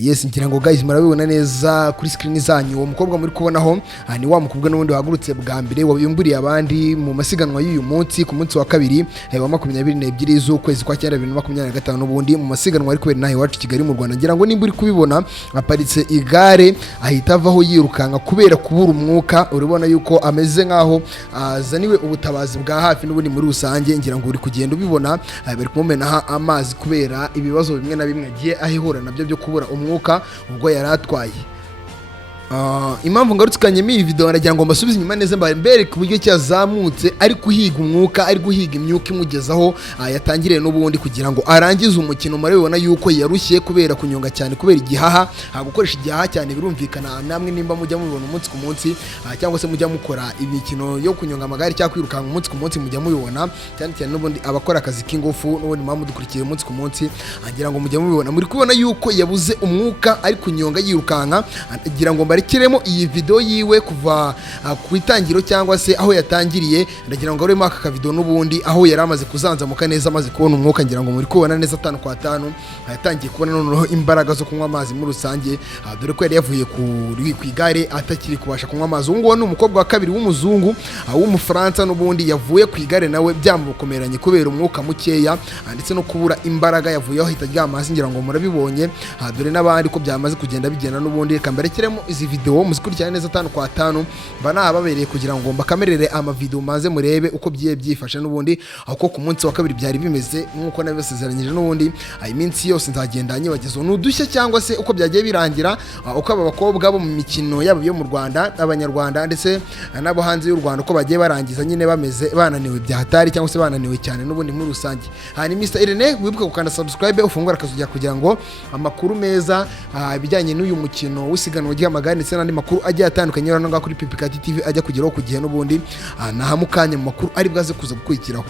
Yes, ngira ngo guys murabibona neza kuri screen zanyu. Uwo mukobwa muri kubonaho ni wa mukobwa n'ubundi wagurutse bwa mbere wabimburiye abandi mu masiganwa y'uyu munsi ku munsi wa kabiri wa 22 z'ukwezi kwa 2025 n'ubundi mu masiganwa ari kubera nahe wacu Kigali mu Rwanda. Ngira ngo nimba uri kubibona aparitse igare ahita avaho yirukanka kubera kubura umwuka. Uribona yuko ameze nkaho azaniwe ubutabazi bwa hafi n'ubundi muri rusange. Ngira ngo uri kugenda ubibona bari kumumenaho amazi kubera ibibazo bimwe na bimwe agiye ahihura nabyo byo kubura umwuka ubwo yaratwaye. Impamvu ngarutsikanye mi video aragira ngo mbasubize inyuma neza mbere ku buryo cyazamutse ari kuhiga umwuka, ari guhiga imyuka imugezaho yatangiriye n'ubundi kugira ngo arangize umukino. Murabibona yuko yarushye kubera kunyonga cyane, kubera igihaha, gukoresha igihaha cyane. Birumvikana namwe nimba mujya mubibona umunsi ku munsi cyangwa se mujya mukora imikino yo kunyonga amagare cyangwa kwirukanka umunsi ku munsi, mujya mubibona cyane cyane n'ubundi abakora akazi k'ingufu n'ubundi mpamvu dukurikiye umunsi ku munsi. Agira ngo mujya mubibona, muri kubona yuko yabuze umwuka ari kunyonga yirukanka. Agira ngo kiremo iyi video yiwe kuva ku itangiro cyangwa se aho yatangiriye. Ndagira ngo aremo aka video n'ubundi aho yari amaze kuzanzamuka neza, amaze kubona umwuka. Ngira ngo muri kubona neza 5 kwa 5 yatangiye kubona noneho imbaraga zo kunywa amazi muri rusange, dore ko yari yavuye ku igare atakiri kubasha kunywa amazi. Ngo ni umukobwa wa kabiri w'umuzungu w'umufaransa n'ubundi yavuye ku igare nawe byamukomeranye kubera umwuka mukeya ndetse no kubura imbaraga. Yavuye aho hita ryamazi. Ngira ngo murabibonye dore n'abandi ko byamaze kugenda bigenda n'ubundi. Reka mberekeremo izi video muzikurikirane neza 5 kwa 5 bana babereye kugira ngo mbakamerere ama video maze murebe uko byiye byifashe n'ubundi aho ku munsi wa kabiri byari bimeze nkuko nabasezeranyije n'ubundi. Iminsi yose nzagenda nyibagezo n'udushya cyangwa se uko byagiye birangira, uko aba bakobwa bo mu mikino yabo yo mu Rwanda, abanyarwanda ndetse nabo hanze y'u Rwanda uko bagiye barangiza nyine bameze bananiwe byahatari cyangwa se bananiwe cyane n'ubundi muri rusange. Ni Mr Irene, wibuke gukanda subscribe ufungura akazujya kugira ngo amakuru meza bijyanye n'uyu mukino w'isiganwa ry'amagare ndetse n'andi makuru agiye atandukanye rero kuri PIPI KATI TV ajya kugeraho ku gihe n'ubundi nahamukanye mu makuru ari bwaze kuza gukurikiraho.